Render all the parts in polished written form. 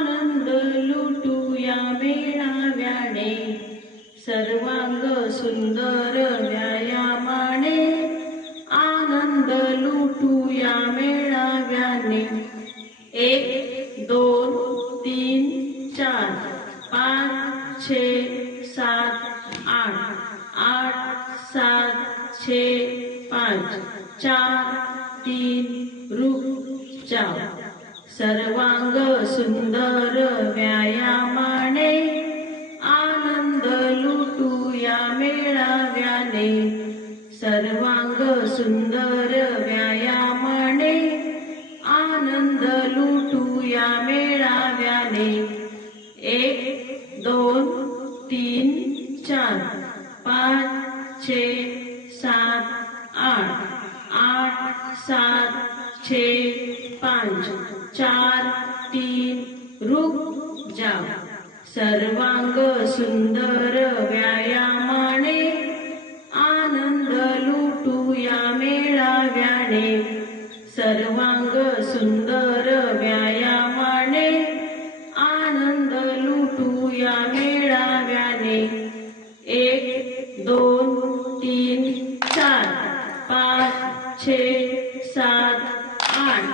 आनंद लुटूया मेळाव्याने, सर्वांग सुंदर व्यायामाने, आनंद लुटूया मेळाव्याने। 1 2 3 4 5 6 7 8 8 7 6 5 4 3 रुक जाओ। सर्वांग सुंदर व्यायामाने, आनंद लुटूया मेळाव्याने, सर्वांग सुंदर व्यायामाने, आनंद लुटूया मेळाव्याने। 1 2 3 4 5 6 7 8 8 7 6 5 4 3 रुक जाओ। सर्वांग सुंदर व्यायामाने, आनंद लुटूया मेळाव्याने, सर्वांग सुंदर व्यायामाने, आनंद लुटूया मेळाव्याने। 1 2 3 4 5 6 7 8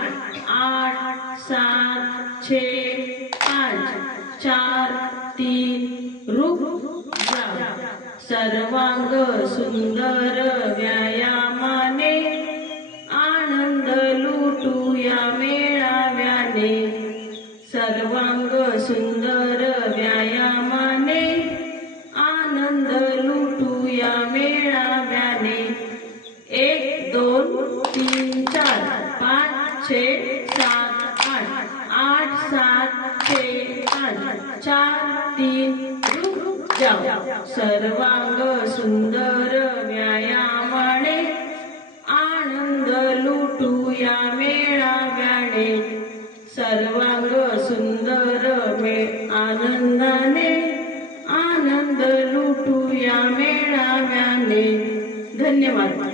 8 7 6 5 4 3 रुक जाओ। सर्वांग सुंदर व्यायामाने, आनंद लुटूया मेळाव्याने, सर्वांग सुंदर व्यायामाने, आनंद लुटूया मेळाव्याने। 1 2 3 4 5 6 7 8 8 7 6 5 4 3 रुक जाओ। सर्वांग सुंदर व्यायामाने, आनंद लुटूया मेळाव्याने, सर्वांग सुंदर आनंदाने, आनंद लुटूया मेळाव्याने। धन्यवाद।